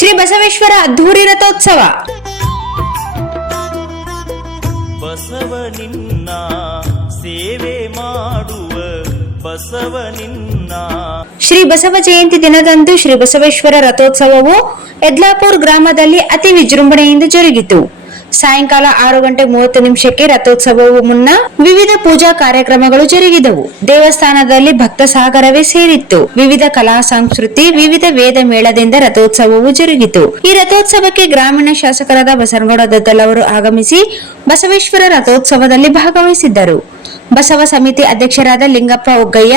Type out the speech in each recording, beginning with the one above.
ಶ್ರೀ ಬಸವೇಶ್ವರ ಅದ್ಧೂರಿ ರಥೋತ್ಸವ. ಬಸವನಿನ್ನ ಸೇವೆ ಮಾಡುವ ಬಸವನಿನ್ನ. ಶ್ರೀ ಬಸವ ಜಯಂತಿ ದಿನದಂದು ಶ್ರೀ ಬಸವೇಶ್ವರ ರಥೋತ್ಸವವು ಯದ್ಲಾಪುರ ಗ್ರಾಮದಲ್ಲಿ ಅತಿ ವಿಜೃಂಭಣೆಯಿಂದ ಜರುಗಿತು. ಸಾಯಂಕಾಲ 6:30 ರಥೋತ್ಸವವು ಮುನ್ನ ವಿವಿಧ ಪೂಜಾ ಕಾರ್ಯಕ್ರಮಗಳು ಜರುಗಿದವು. ದೇವಸ್ಥಾನದಲ್ಲಿ ಭಕ್ತ ಸಾಗರವೇ ಸೇರಿತ್ತು. ವಿವಿಧ ಕಲಾ ಸಂಸ್ಕೃತಿ, ವಿವಿಧ ವೇದ ಮೇಳದಿಂದ ರಥೋತ್ಸವವು ಜರುಗಿತು. ಈ ರಥೋತ್ಸವಕ್ಕೆ ಗ್ರಾಮೀಣ ಶಾಸಕರಾದ ಬಸನಗೌಡ ದದ್ದಲ್ ಅವರು ಆಗಮಿಸಿ ಬಸವೇಶ್ವರ ರಥೋತ್ಸವದಲ್ಲಿ ಭಾಗವಹಿಸಿದ್ದರು. ಬಸವ ಸಮಿತಿ ಅಧ್ಯಕ್ಷರಾದ ಲಿಂಗಪ್ಪ ಒಗ್ಗಯ್ಯ,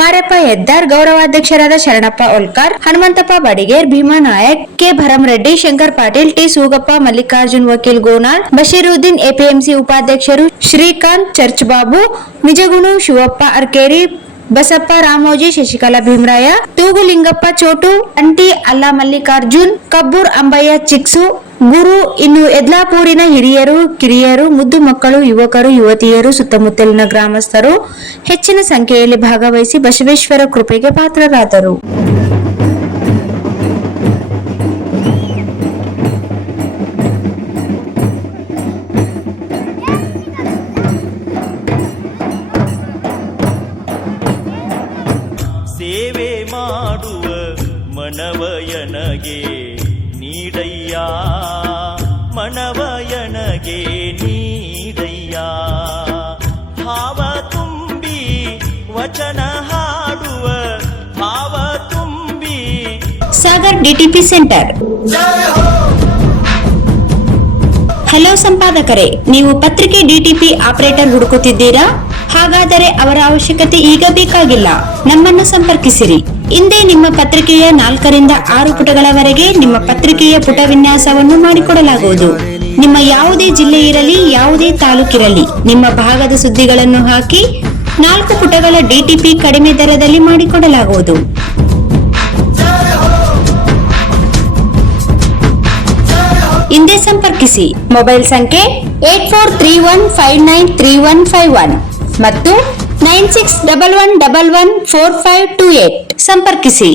ಮಾರಪ್ಪ ಎದ್ದಾರ್, ಗೌರವಾಧ್ಯಕ್ಷರಾದ ಶರಣಪ್ಪ ಒಲ್ಕಾರ್, ಹನುಮಂತಪ್ಪ ಬಡಿಗೇರ್, ಭೀಮಾ ನಾಯಕ್, ಕೆ ಭರಂ ರೆಡ್ಡಿ, ಶಂಕರ್ ಪಾಟೀಲ್, ಟಿ ಸೂಗಪ್ಪ, ಮಲ್ಲಿಕಾರ್ಜುನ್ ವಕೀಲ್ ಗೋನಾಳ್, ಬಶೀರುದ್ದೀನ್, ಎಪಿಎಂಸಿ ಉಪಾಧ್ಯಕ್ಷರು ಶ್ರೀಕಾಂತ್ ಚರ್ಚ್ಬಾಬು, ನಿಜಗುಣ ಶಿವಪ್ಪ ಅರ್ಕೇರಿ, ಬಸಪ್ಪ ರಾಮೋಜಿ, ಶಶಿಕಲಾ ಭೀಮರಾಯ, ತೂಗು ಲಿಂಗಪ್ಪ ಚೋಟು, ಅಂಟಿ ಅಲ್ಲಾ ಮಲ್ಲಿಕಾರ್ಜುನ್, ಕಬ್ಬೂರ್ ಅಂಬಯ್ಯ ಚಿಕ್ಸು, ಗುರು, ಇನ್ನು ಯದ್ಲಾಪೂರಿನ ಹಿರಿಯರು, ಕಿರಿಯರು, ಮುದ್ದು ಮಕ್ಕಳು, ಯುವಕರು, ಯುವತಿಯರು, ಸುತ್ತಮುತ್ತಲಿನ ಗ್ರಾಮಸ್ಥರು ಹೆಚ್ಚಿನ ಸಂಖ್ಯೆಯಲ್ಲಿ ಭಾಗವಹಿಸಿ ಬಸವೇಶ್ವರ ಕೃಪೆಗೆ ಪಾತ್ರರಾದರು. ಸೇವೆ ಮಾಡುವ ಮನವಯನಗೆ ನೀಡಯ್ಯ, ಮನವಯನಗೆ ನೀಡಯ್ಯ. ಭಾವ ತುಂಬಿ ವಚನ ಹಾಡುವ ಭಾವ ತುಂಬಿ. Sagar DTP centre. ಹಲೋ ಸಂಪಾದಕರೇ, ನೀವು ಪತ್ರಿಕೆ ಡಿಟಿಪಿ ಆಪರೇಟರ್ ಹುಡುಕುತ್ತಿದ್ದೀರಾ? ಹಾಗಾದರೆ ಅವರ ಅವಶ್ಯಕತೆ ಈಗ ಬೇಕಾಗಿಲ್ಲ. ನಮ್ಮನ್ನು ಸಂಪರ್ಕಿಸಿರಿ. ಇಂದೇ ನಿಮ್ಮ ಪತ್ರಿಕೆಯ 4ರಿಂದ 6 ಪುಟಗಳವರೆಗೆ ನಿಮ್ಮ ಪತ್ರಿಕೆಯ ಪುಟ ವಿನ್ಯಾಸವನ್ನು ಮಾಡಿಕೊಡಲಾಗುವುದು. ನಿಮ್ಮ ಯಾವುದೇ ಜಿಲ್ಲೆ ಇರಲಿ, ಯಾವುದೇ ತಾಲೂಕಿರಲಿ, ನಿಮ್ಮ ಭಾಗದ ಸುದ್ದಿಗಳನ್ನು ಹಾಕಿ 4 ಪುಟಗಳ ಡಿಟಿಪಿ ಕಡಿಮೆ ದರದಲ್ಲಿ ಮಾಡಿಕೊಡಲಾಗುವುದು. ಇಂದೇ ಸಂಪರ್ಕಿಸಿ. ಮೊಬೈಲ್ ಸಂಖ್ಯೆ 8431593151 ಮತ್ತು 9611114528 ಸಂಪರ್ಕಿಸಿ.